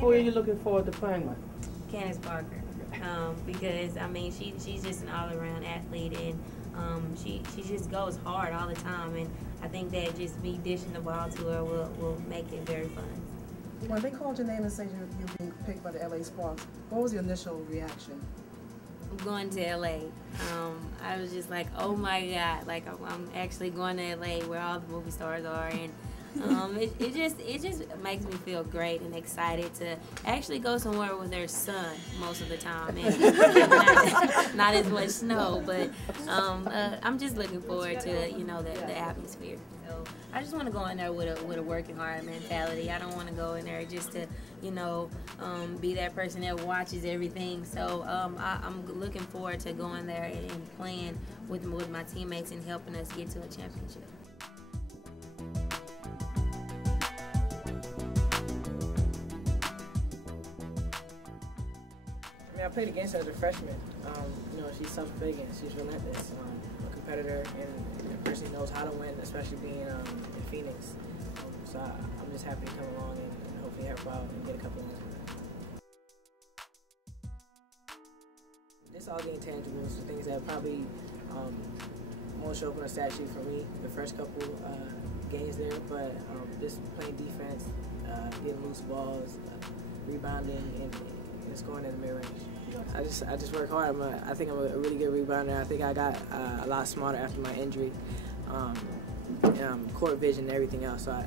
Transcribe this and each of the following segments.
Who are you looking forward to playing with? Candace Parker, because I mean she's just an all-around athlete, and she just goes hard all the time, and I think that just me dishing the ball to her will make it very fun. When they called your name and said you're being picked by the LA Sparks, what was your initial reaction? Going to LA, I was just like, oh my God, like I'm actually going to LA where all the movie stars are, and it just makes me feel great and excited to actually go somewhere with their son most of the time, and not as much snow, but I'm just looking forward to the atmosphere. So I just want to go in there with a working hard mentality. I don't want to go in there just to be that person that watches everything. So I'm looking forward to going there and playing with my teammates and helping us get to a championship. I played against her as a freshman. She's tough big and she's relentless, a competitor and a person who knows how to win, especially being in Phoenix. So I'm just happy to come along and hopefully help out and get a couple wins with her. This all the intangibles, the things that probably won't show up on a stat sheet for me the first couple games there, but just playing defense, getting loose balls, rebounding, and scoring in the mid-range. I just work hard. I think I'm a really good rebounder. I think I got a lot smarter after my injury, court vision and everything else. So I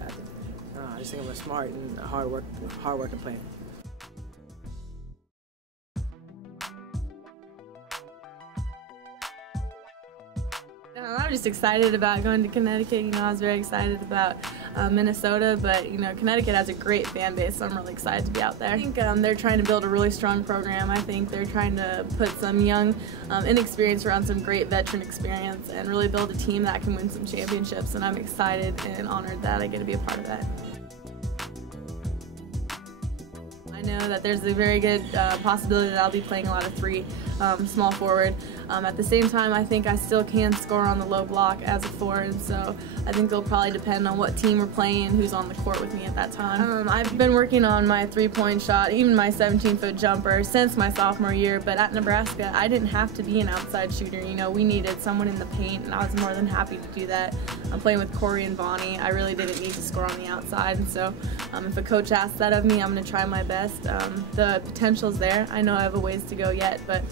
just think I'm a smart and hard-working player. I'm just excited about going to Connecticut. I was very excited about Minnesota, but Connecticut has a great fan base, so I'm really excited to be out there. I think they're trying to build a really strong program. I think they're trying to put some young, inexperienced around some great veteran experience and really build a team that can win some championships, and I'm excited and honored that I get to be a part of that. I know that there's a very good possibility that I'll be playing a lot of three, small forward. At the same time, I think I still can score on the low block as a forward, and so I think it'll probably depend on what team we're playing and who's on the court with me at that time. I've been working on my three-point shot, even my 17-foot jumper, since my sophomore year, but at Nebraska, I didn't have to be an outside shooter. We needed someone in the paint, and I was more than happy to do that. I'm playing with Corey and Bonnie. I really didn't need to score on the outside, and so if a coach asks that of me, I'm going to try my best. The potential's there. I know I have a ways to go yet, but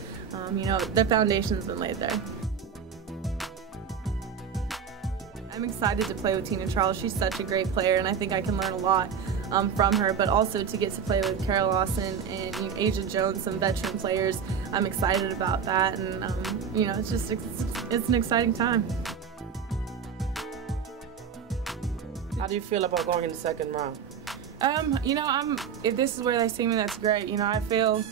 the foundation's been laid there. I'm excited to play with Tina Charles. She's such a great player, and I think I can learn a lot from her, but also to get to play with Carol Lawson and Asia Jones, some veteran players. I'm excited about that, and it's an exciting time. How do you feel about going in the second round? If this is where they see me, that's great. I feel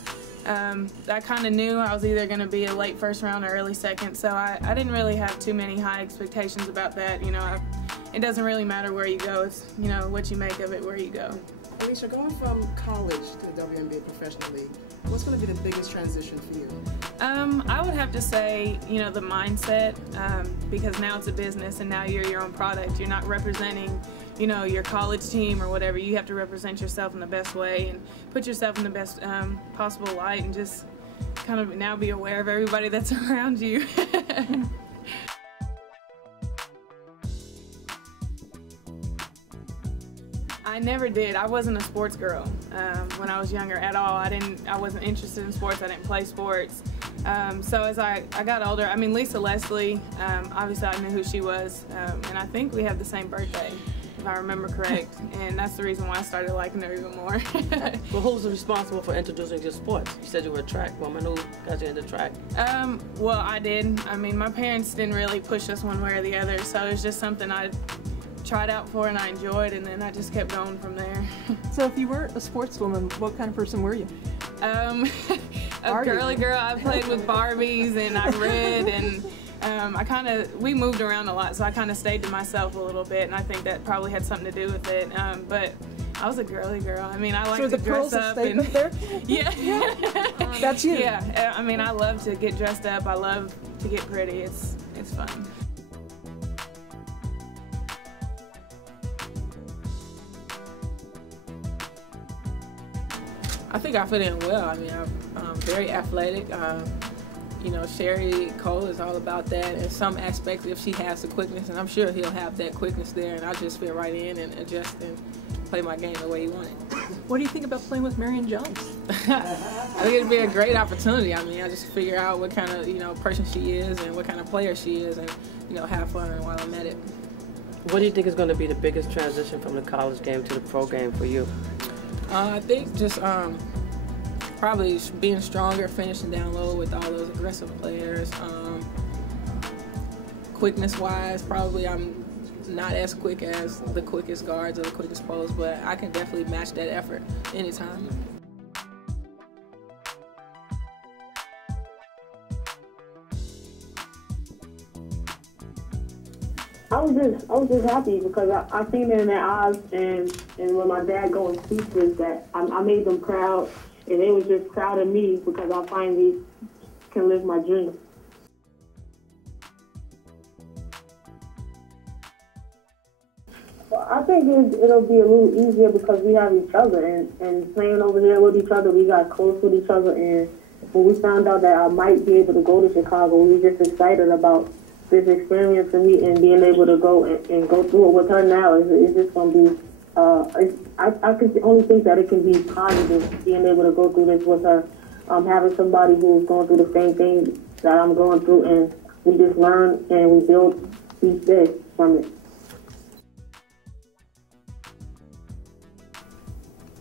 I kind of knew I was either going to be a late first round or early second, so I didn't really have too many high expectations about that. It doesn't really matter where you go. It's, what you make of it where you go. Alysha, going from college to the Wnba Professional League, what's going to be the biggest transition for you? I would have to say, the mindset, because now it's a business and now you're your own product. You're not representing, your college team or whatever. You have to represent yourself in the best way and put yourself in the best possible light, and just kind of now be aware of everybody that's around you. I never did. I wasn't a sports girl when I was younger at all. I wasn't interested in sports. I didn't play sports. So as I got older, Lisa Leslie, obviously I knew who she was, and I think we have the same birthday, if I remember correct, and that's the reason why I started liking her even more. Well, who's responsible for introducing you to sports? You said you were a track woman. Who got you into track? Well, I did. My parents didn't really push us one way or the other, so it was just something I tried out for and I enjoyed, and then I just kept going from there. So if you were a sportswoman, what kind of person were you? A girly girl. I played with Barbies and I read, and we moved around a lot, so I kind of stayed to myself a little bit, and I think that probably had something to do with it. But I was a girly girl. I like to dress up. And there? Yeah. That's you. Yeah. I love to get dressed up. I love to get pretty. It's fun. I think I fit in well. I mean, I'm very athletic. You know, Sherry Cole is all about that in some aspects if she has the quickness, and I'm sure he'll have that quickness there, and I just fit right in and adjust and play my game the way he wanted. What do you think about playing with Marion Jones? I think it'd be a great opportunity. I mean, I just figure out what kind of, you know, person she is and what kind of player she is, and, you know, have fun while I'm at it. What do you think is going to be the biggest transition from the college game to the pro game for you? I think just probably being stronger, finishing down low with all those aggressive players. Quickness-wise, probably I'm not as quick as the quickest guards or the quickest pros, but I can definitely match that effort anytime. I was just happy because I seen it in their eyes, and when my dad going speechless, that I made them proud, and they was just proud of me because I finally can live my dream. Well, I think it'll be a little easier because we have each other, and playing over here with each other, we got close with each other, and when we found out that I might be able to go to Chicago, we were just excited about this experience for me, and being able to go and go through it with her now is just going to be, I can only think that it can be positive, being able to go through this with her, having somebody who's going through the same thing that I'm going through, and we just learn and we build each day from it.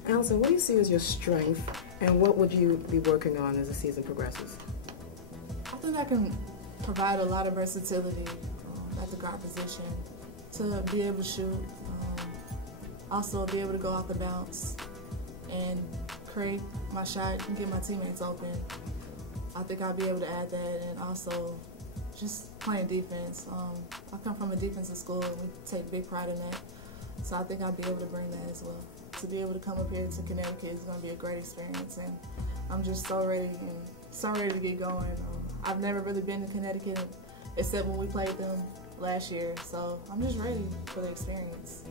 Allison, what do you see as your strength, and what would you be working on as the season progresses? I think I can provide a lot of versatility at the guard position to be able to shoot, also be able to go off the bounce and create my shot and get my teammates open. I think I'll be able to add that, and also just playing defense. I come from a defensive school, and we take big pride in that, so I think I'll be able to bring that as well. To be able to come up here to Connecticut is going to be a great experience, and I'm just so ready to get going. I've never really been to Connecticut except when we played them last year, so I'm just ready for the experience.